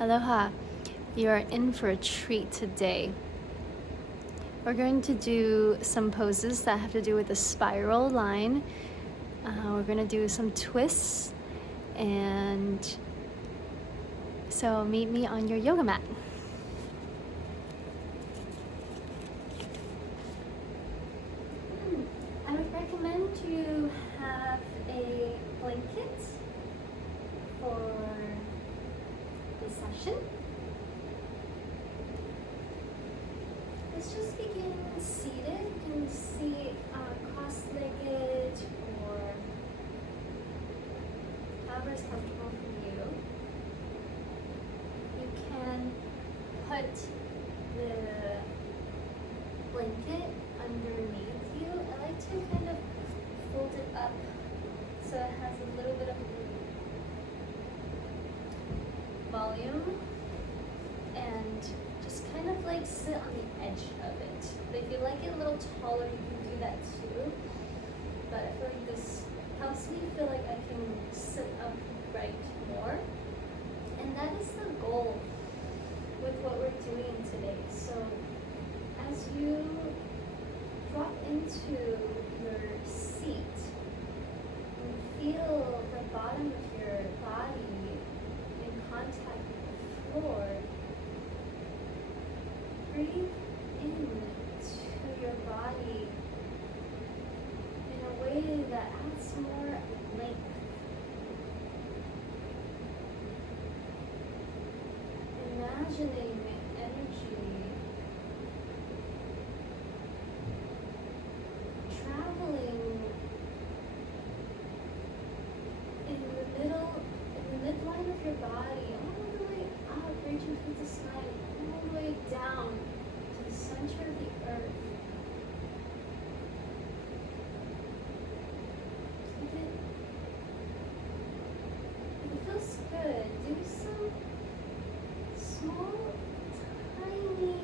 Aloha, you're in for a treat today. We're going to do some poses that have to do with the spiral line. We're going to do some twists, and so meet me on your yoga mat. I would recommend you have a blanket for this session. Let's just begin seated. You can see cross-legged or however is comfortable for you. You can put the blanket underneath you. I like to kind of fold it up so it has a little bit of volume, and just kind of like sit on the edge of it. But if you like it a little taller, you can do that too. But I feel like this helps me feel like I can sit upright more. And that is the goal with what we're doing today. So as you drop into your seat and feel the bottom of your body in contact with the floor, breathe into your body in a way that adds more length. Imagining energy traveling in the midline of your body, all the way up, reaching towards the sky, all the way down to the center of the earth. If it feels good, do some small, tiny,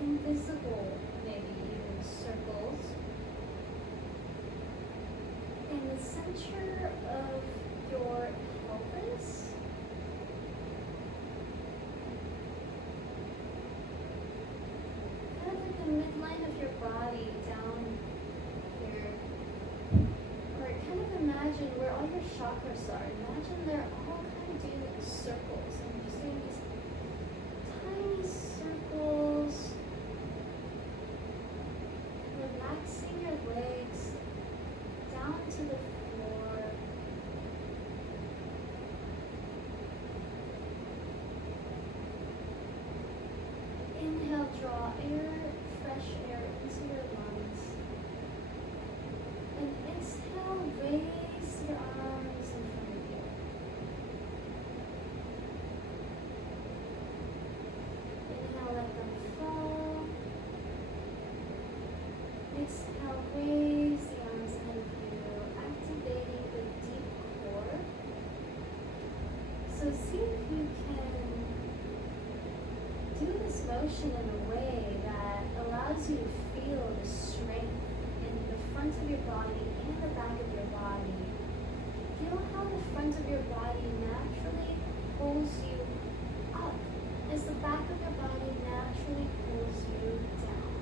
invisible, maybe even circles in the center of your pelvis. Kind of like the midline of your body down here. Or kind of imagine where all your chakras are. Imagine they're all kind of doing circles, and just doing these tiny circles, relaxing your legs down to the floor. Inhale, draw air, fresh air into your lungs. And exhale, raise your arms in front of you. Inhale, let them fall. Exhale, raise the arms ahead of you, activating the deep core. So see if you can do this motion in a way that allows you to feel the strength in the front of your body and the back of your body. Feel how the front of your body naturally pulls you up as the back of your body naturally pulls you down.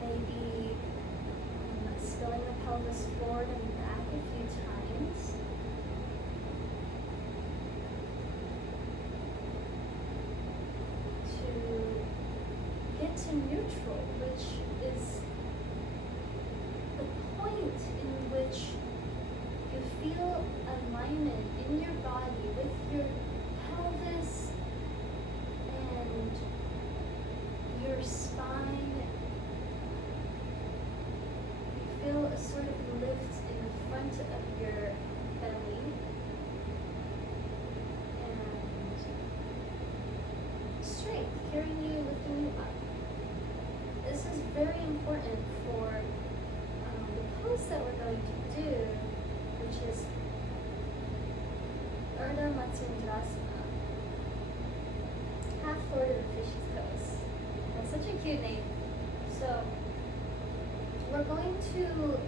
Maybe spilling the pelvis forward and back a few times. To get to neutral, which is the point in which you feel alignment in your body with your pelvis and your spine. Feel a sort of lift in the front of your belly and strength carrying you, lifting you up. This is very important for the pose that we're going to do, which is Ardha Matsyendrasana, half Lord of the Fishies pose. That's such a cute name. So we're going to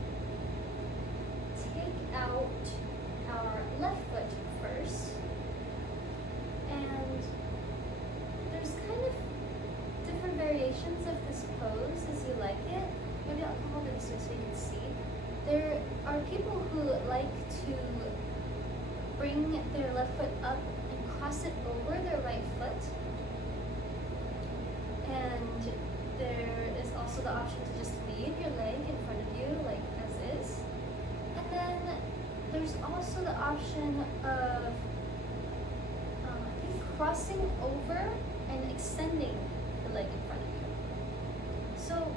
are people who like to bring their left foot up and cross it over their right foot. And there is also the option to just leave your leg in front of you, like as is. And then there's also the option of crossing over and extending the leg in front of you. So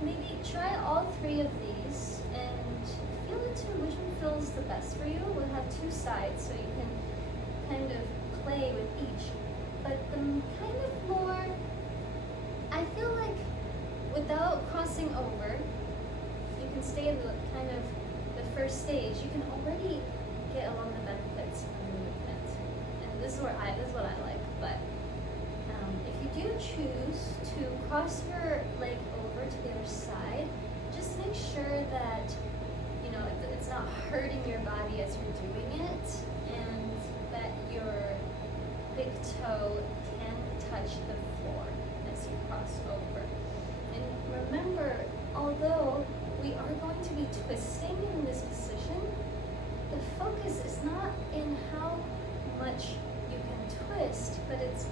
maybe try all three of these and feel into which one feels the best for you. We'll have two sides so you can kind of play with each. But the kind of more, I feel like without crossing over, you can stay in the kind of the first stage. You can already get a lot of the benefits from the movement. And this is what I like. But if you do choose to cross your leg over to the other side, just make sure that it's not hurting your body as you're doing it, and that your big toe can touch the floor as you cross over. And remember, although we are going to be twisting in this position, the focus is not in how much you can twist, but it's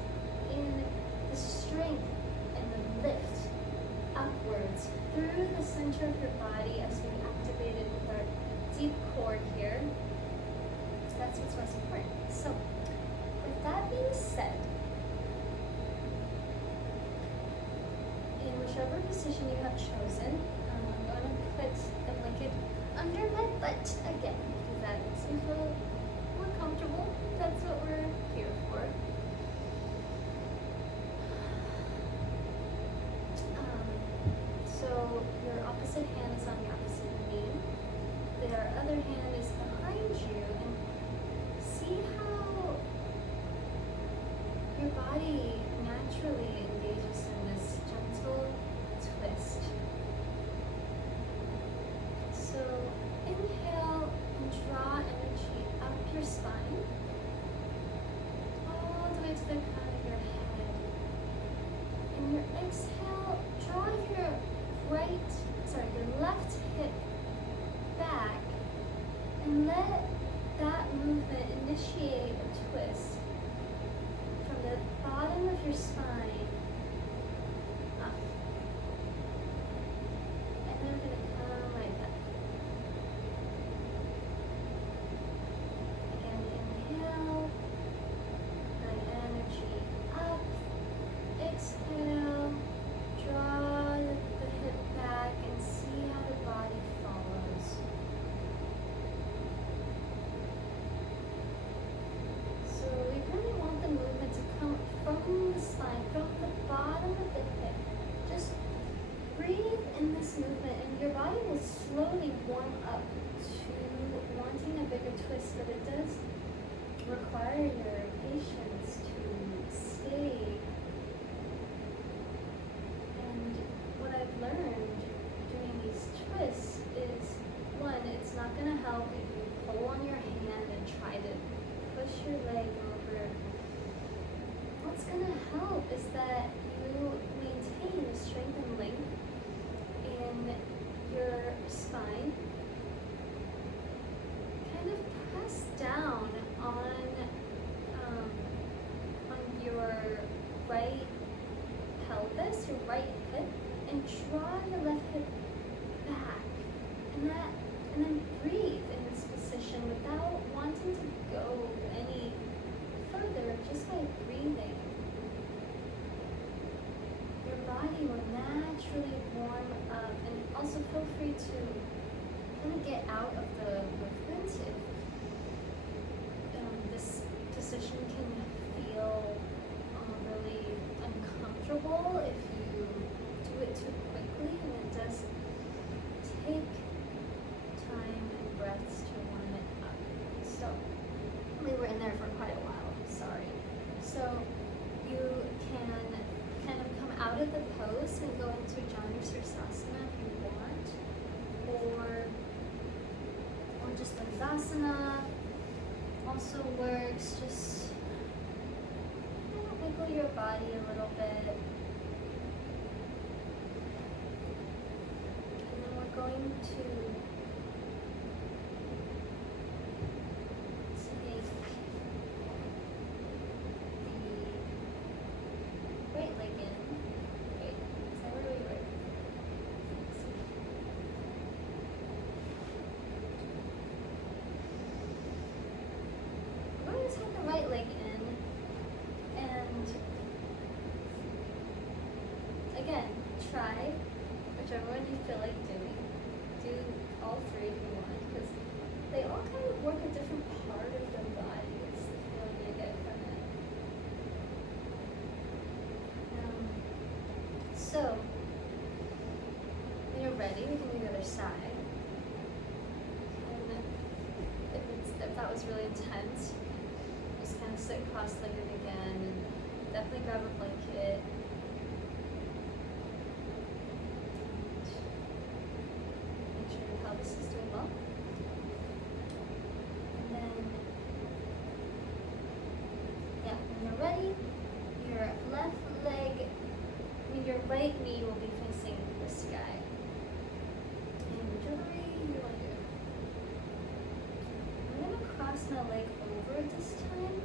in the strength and the lift upwards through the center of your body as we activate it with our deep core here. That's what's most important. So, with that being said, in whichever position you have chosen, I'm going to put the blanket under my butt again, because that makes me feel more comfortable. That's what we're here for. So your opposite hand is on your opposite knee. The other hand is behind you, and see how your body naturally engages in this gentle twist. So inhale and draw energy up your spine, all the way to the crown of your head. And your exhale, draw your left hip back, and let that movement initiate a twist from the bottom of your spine up. And then we're going to come right back. Again, inhale, bring energy up. Exhale, draw the hip back and see how the body follows. So we really want the movement to come from the spine, from the bottom of the hip. Just breathe in this movement, and your body will slowly warm up to wanting a bigger twist, but it does require your patience to stay. And what I've learned doing these twists is, one, it's not going to help if you pull on your hand and try to push your leg over. What's going to help is that you maintain the strength and length in your spine. Kind of press down on your right pelvis, your right hip, and draw your left hip back. And then breathe in this position without wanting to go any further, just by breathing. Your body will naturally warm up, and also feel free to kind of get out of the movement if this position can feel really uncomfortable if you do it too quickly, and it does take time and breaths to warm it up. So we were in there for quite a while, sorry. So you can kind of come out of the pose and go into Janu Sirsasana if you want, or just Sirsasana also works. Just kind of wiggle your body a little bit. And then we're going to try whichever one you feel like doing. Do all three if you want, because they all kind of work a different part of the body. It's the feeling you get from it. So, when you're ready, we can do the other side. And if that was really intense, just kind of sit cross-legged again, and definitely grab a blanket. Make sure your pelvis is doing well. And then, yeah, when you're ready, your left leg, your right knee will be facing the sky. And whichever way you want to do. I'm going to cross my leg over this time.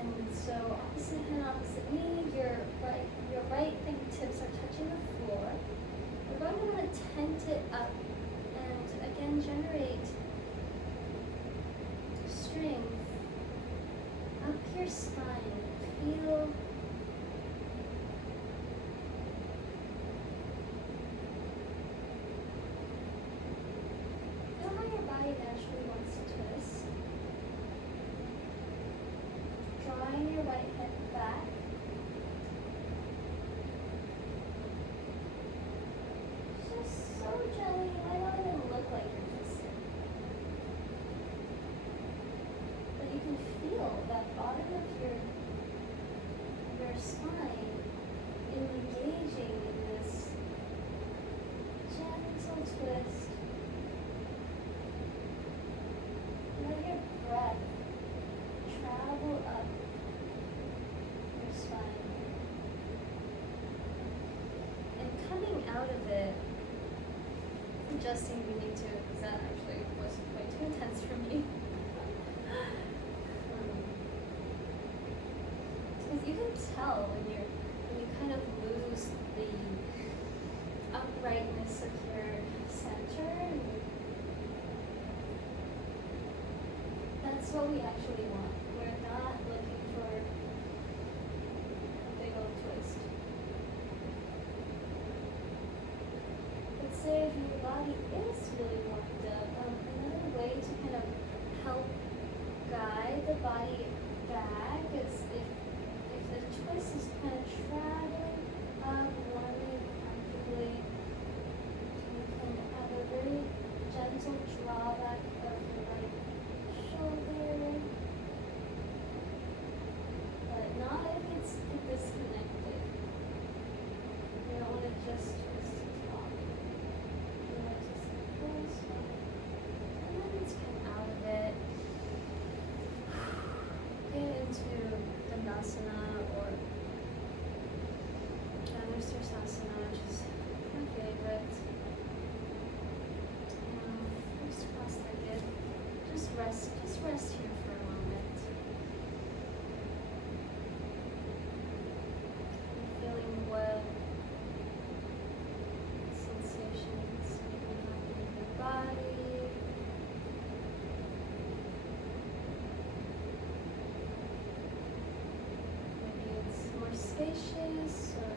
And so opposite hand, opposite knee, your right fingertips are touching the floor. We're going to want to tent it up and again generate strength up your spine. Feel how your body naturally wants to twist. Drawing your right hip back. Just so gently, it might not even look like you're twisting. But you can feel that bottom of your spine engaging in this gentle twist. Let your breath travel up your spine. And coming out of it, adjusting if you need to, because that actually was way too intense for me. Because you can tell when you kind of lose the uprightness of your center. That's what we actually want. We're not looking for a big old twist. But say if your body is really warmed up, another way to kind of help guide the body back is if the twist is kind of traveling up, warming comfortably, you can have a very gentle drawback of your right shoulder, but not if it's disconnected. You don't want to just twist the top. You want to just pull strong, and then it's come out of it. Get into Sirsasana or Janu Sirsasana, which is my favorite. Just cross-legged. Just rest here for a moment. I'm feeling what sensations maybe happen in your body. Spacious, or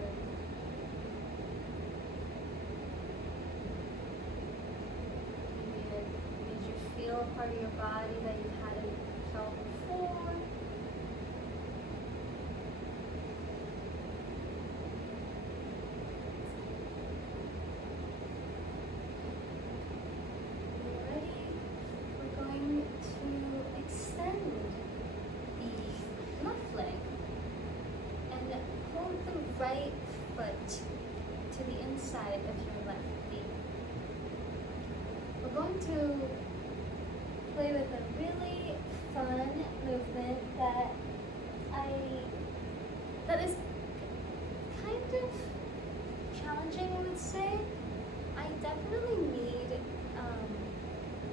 maybe it made you feel a part of your body that you hadn't felt before. When you're ready, we're going to extend the left leg. Hold the right foot to the inside of your left knee. We're going to play with a really fun movement that is kind of challenging, I would say. I definitely need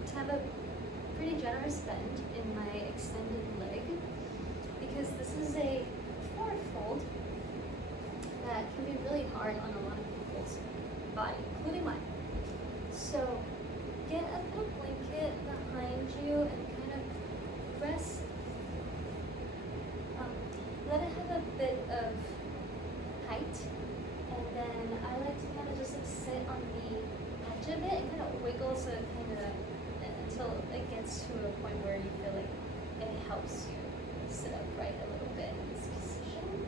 to have a pretty generous bend in my extended leg, because this is a forward fold that can be really hard on a lot of people's body, including mine. So get a blanket behind you and kind of rest. Let it have a bit of also kind of until it gets to a point where you feel like it helps you sit upright a little bit in this position.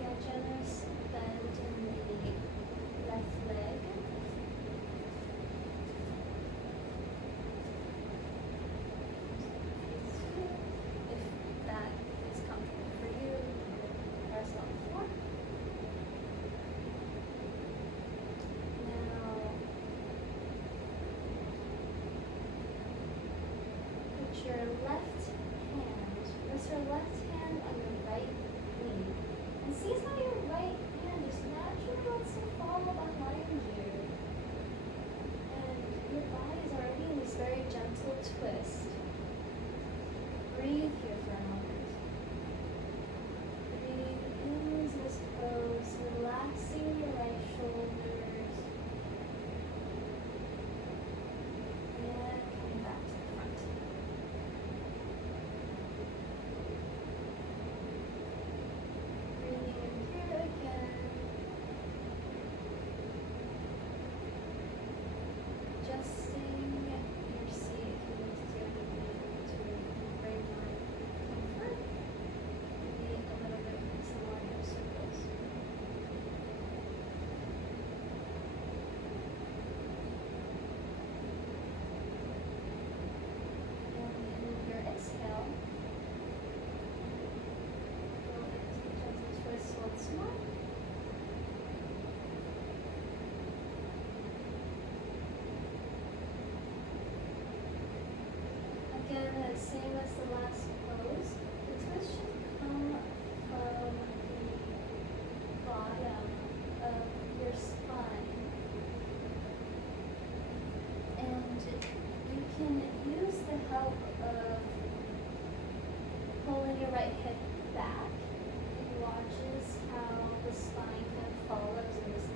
Yeah, generous bend in the left leg. If that is comfortable for you, press on the floor. Now, put your left hand, rest your left hand on your right knee. And see how your right hand just naturally wants to follow behind you. And your body is already in this very gentle twist. Breathe here for a moment. Breathe into this pose, relaxing your right shoulders. And coming back to the front. Breathing in here again. Adjusting your seat if you need to do anything to bring more comfort. Maybe a little bit some more hip circles. And in your exhale, go into the gentle twist once more. Again, same as the last pose, the twist should come from the bottom of your spine. And you can use the help of pulling your right hip back. It watches how the spine kind of follows in this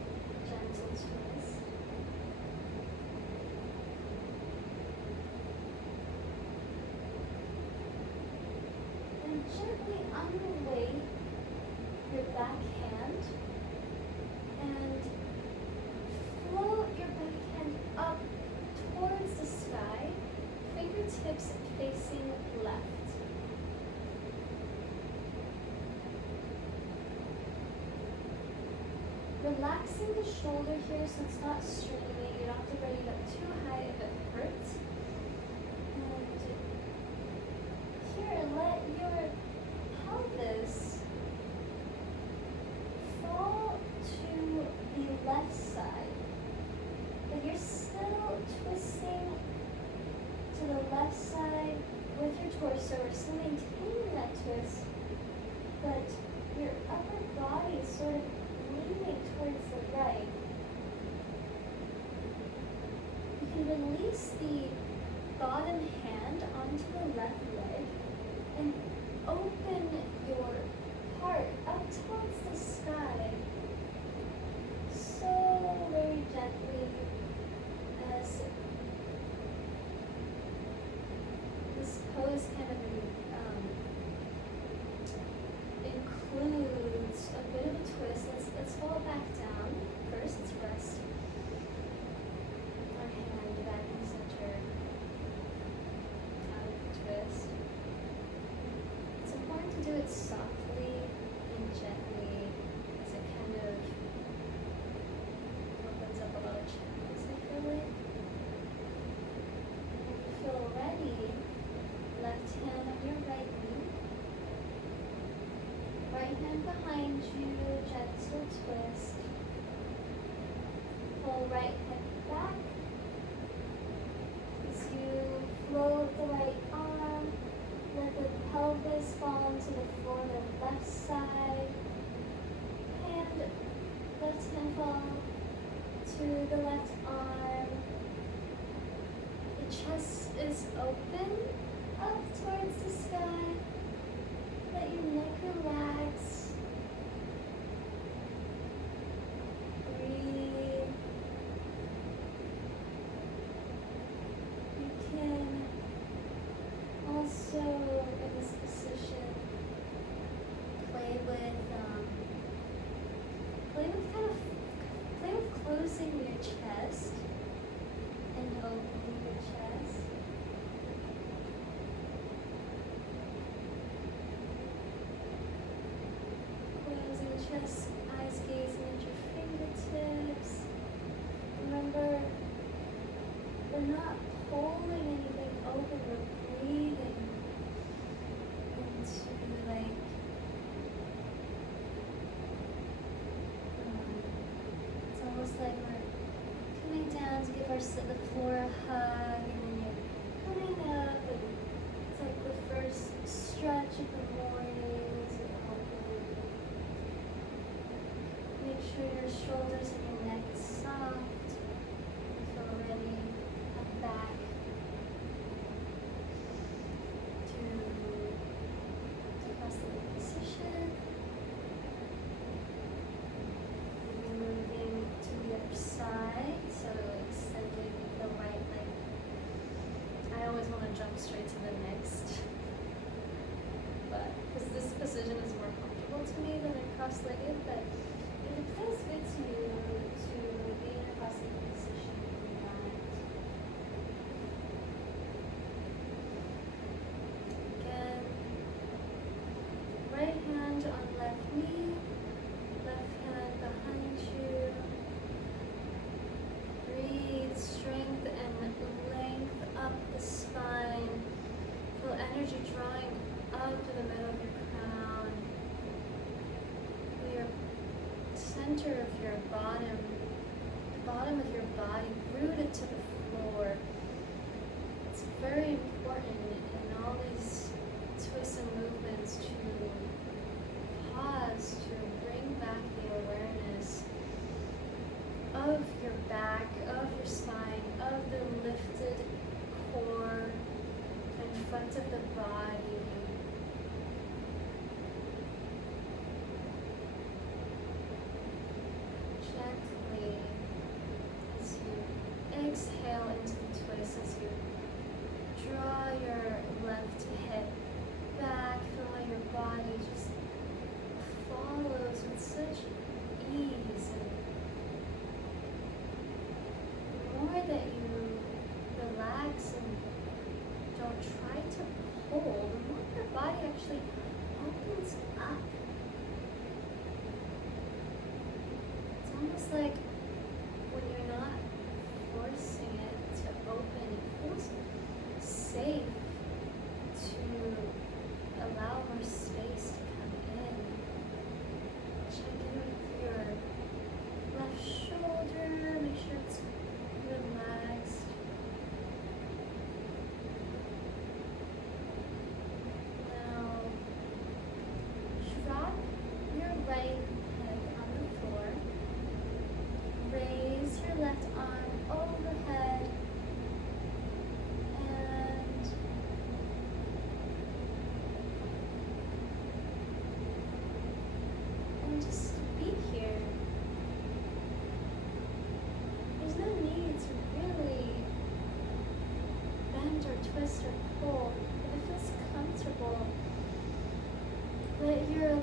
gentle twist. And gently unweight your back hand and float your back hand up towards the sky, fingertips facing left. Relaxing the shoulder here so it's not straining. You don't have to bring it up too high if it hurts. And here, let your pelvis fall to the left side. But you're still twisting to the left side with your torso. We're still maintaining that twist. But your upper body is sort of leaning towards the right. You can release the bottom hand onto the left leg and open your heart up towards the sky. So very gently as this pose kind of includes a bit of a twist. Let's fall back down. First, let's rest our hand back in the center out of the twist. It's important to do it softly and gently as it kind of opens up a lot of channels, I feel like. When you feel ready, left hand on your right knee. Right hand behind you, gentle twist. Pull right hip back as you float the right arm. Let the pelvis fall into the floor on the left side. Left hand fall to the left arm. The chest is open up towards the sky. Let your neck relax. Breathe. You can also, in this position, Just eyes gazing at your fingertips. Remember, we're not holding anything open, we're breathing into like it's almost like we're coming down to give the floor a hug, and then you're coming up, and it's like the first stretch of the morning as you open. Make sure your shoulders and your neck is soft. Feel ready. Come back to cross-legged position. Maybe moving to the other side, so extending the right leg. I always want to jump straight to the next, but because this position is more comfortable to me than a cross-legged, but if it feels good to you to be in a cross-legged position, do that. Again, right hand on left knee, left hand behind you. Breathe strength and length up the spine. Feel energy drawing up to the middle of your crown. Feel your center of your bottom, the bottom of your body rooted to the floor. It's very important in all these twists and movements to pause, to bring back the awareness of your back, of your spine, of the lifted core in front of the body. Gently, as you exhale into the twist, as you draw your left hip back, feel how your body just follows with such ease. And the more that you relax and don't try to pull, the more your body actually opens up. It's almost like when you're not forcing it to open, it feels safe to allow more space to come in. Check in with your left shoulder, make sure it's relaxed. Now, drop your right hip on the floor. Raise your left arm overhead. And just be here. There's no need to really bend or twist or pull. If it feels comfortable, let your